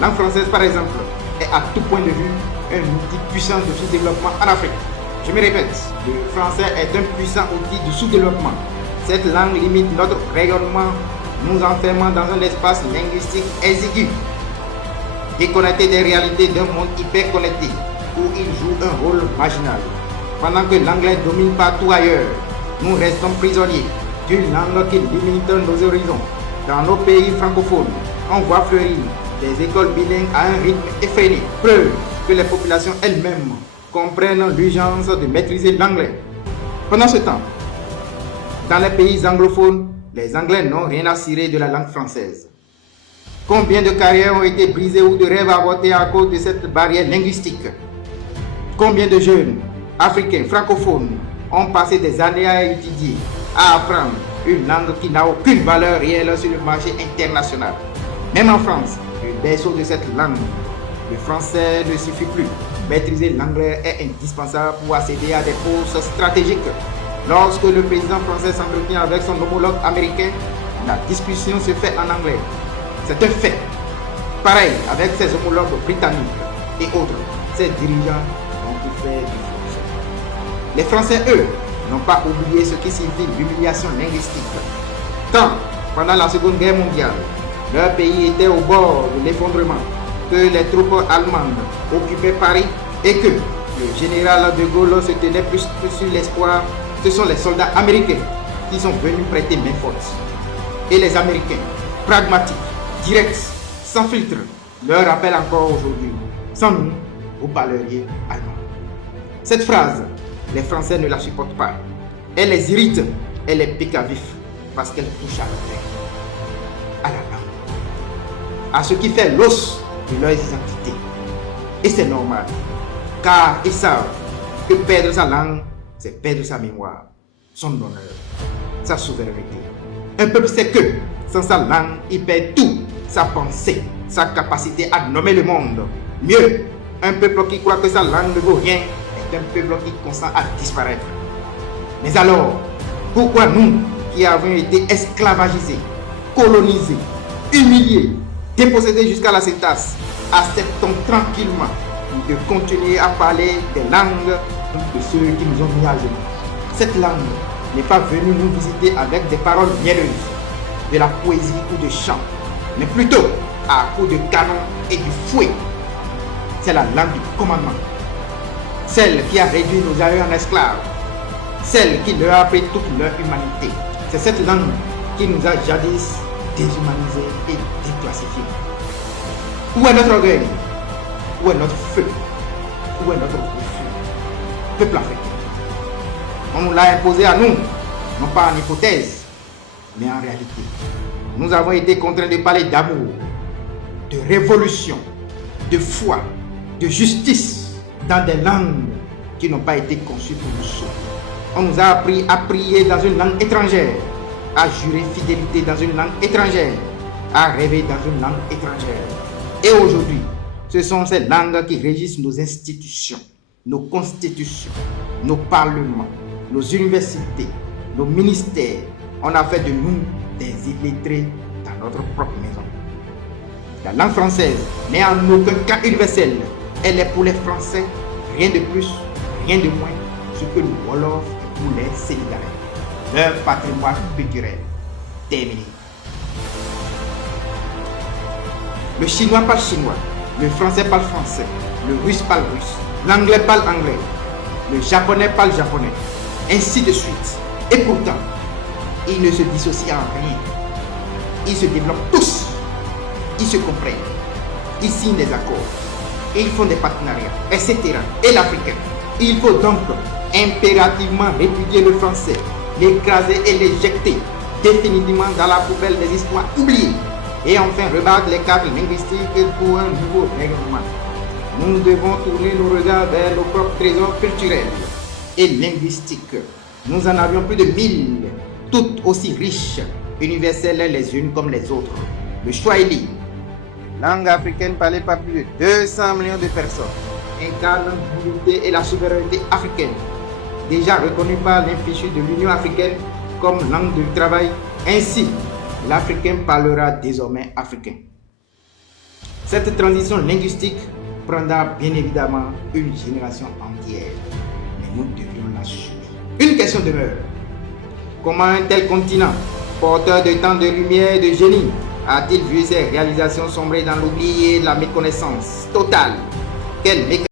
langue française, par exemple, est à tout point de vue un outil puissant de sous-développement en Afrique. Je me répète, le français est un puissant outil de sous-développement. Cette langue limite notre rayonnement, nous enfermant dans un espace linguistique exigu, déconnecté des réalités d'un monde hyper connecté, où il joue un rôle marginal. Pendant que l'anglais domine partout ailleurs, nous restons prisonniers d'une langue qui limite nos horizons. Dans nos pays francophones, on voit fleurir des écoles bilingues à un rythme effréné, preuve que les populations elles-mêmes comprennent l'urgence de maîtriser l'anglais. Pendant ce temps, dans les pays anglophones, les Anglais n'ont rien à cirer de la langue française. Combien de carrières ont été brisées ou de rêves avortés à cause de cette barrière linguistique? Combien de jeunes Africains francophones ont passé des années à étudier, à apprendre une langue qui n'a aucune valeur réelle sur le marché international? Même en France, le berceau de cette langue, le français ne suffit plus. Maîtriser l'anglais est indispensable pour accéder à des postes stratégiques. Lorsque le président français s'entretient avec son homologue américain, la discussion se fait en anglais. C'est un fait. Pareil avec ses homologues britanniques et autres, ses dirigeants ont tout fait du français. Les Français, eux, n'ont pas oublié ce qui signifie l'humiliation linguistique. Quand, pendant la Seconde Guerre mondiale, leur pays était au bord de l'effondrement, que les troupes allemandes occupaient Paris et que le général de Gaulle se tenait plus sur l'espoir, ce sont les soldats américains qui sont venus prêter main forte. Et les Américains, pragmatiques, directs, sans filtre, leur rappellent encore aujourd'hui: sans nous, vous parleriez allemand. Cette phrase, les Français ne la supportent pas. Elle les irrite, elle les pique à vif, parce qu'elle touche à la langue, à ce qui fait l'os de leur identité. Et c'est normal, car ils savent que perdre sa langue, c'est perdre sa mémoire, son honneur, sa souveraineté. Un peuple sait que, sans sa langue, il perd tout, sa pensée, sa capacité à nommer le monde. Mieux, un peuple qui croit que sa langue ne vaut rien est un peuple qui consent à disparaître. Mais alors, pourquoi nous, qui avons été esclavagisés, colonisés, humiliés, dépossédés jusqu'à la sétasse, acceptons tranquillement de continuer à parler des langues de ceux qui nous ont mis à genoux? Cette langue n'est pas venue nous visiter avec des paroles mielleuses, de la poésie ou de chant, mais plutôt à coups de canon et du fouet. C'est la langue du commandement, celle qui a réduit nos aïeux en esclaves, celle qui leur a appris toute leur humanité. C'est cette langue qui nous a jadis déshumanisés et déclassifiés. Où est notre orgueil? Où est notre feu? Où est notre refus? Peuple africain, on nous l'a imposé à nous, non pas en hypothèse, mais en réalité. Nous avons été contraints de parler d'amour, de révolution, de foi, de justice dans des langues qui n'ont pas été conçues pour nous sauver. On nous a appris à prier dans une langue étrangère, à jurer fidélité dans une langue étrangère, à rêver dans une langue étrangère. Et aujourd'hui, ce sont ces langues qui régissent nos institutions, nos constitutions, nos parlements, nos universités, nos ministères. On a fait de nous des illettrés dans notre propre maison. La langue française n'est en aucun cas universelle. Elle est pour les Français, rien de plus, rien de moins, ce que le Wolof est pour les Sénégalais. Leur patrimoine culturel. Terminé. Le chinois parle chinois, le français parle français, le russe parle russe, l'anglais parle anglais, le japonais parle japonais, ainsi de suite. Et pourtant, ils ne se dissocient en rien. Ils se développent tous, ils se comprennent, ils signent des accords, et ils font des partenariats, etc. Et l'Africain, il faut donc impérativement répudier le français, l'écraser et l'éjecter définitivement dans la poubelle des histoires oubliées, et enfin rebattre les cadres linguistiques pour un nouveau règlement. Nous devons tourner nos regards vers nos propres trésors culturels et linguistiques. Nous en avions plus de 1000, toutes aussi riches, universelles les unes comme les autres. Le Swahili, langue africaine parlée par plus de 200 millions de personnes, incarne l'unité et la souveraineté africaine, déjà reconnue par l'infichu de l'Union africaine comme langue de travail. Ainsi, l'Africain parlera désormais africain. Cette transition linguistique prendra bien évidemment une génération entière, mais nous devions la suivre. Une question demeure. Comment un tel continent, porteur de tant de lumière et de génie, a-t-il vu ses réalisations sombrer dans l'oubli et la méconnaissance totale? Quel mécanisme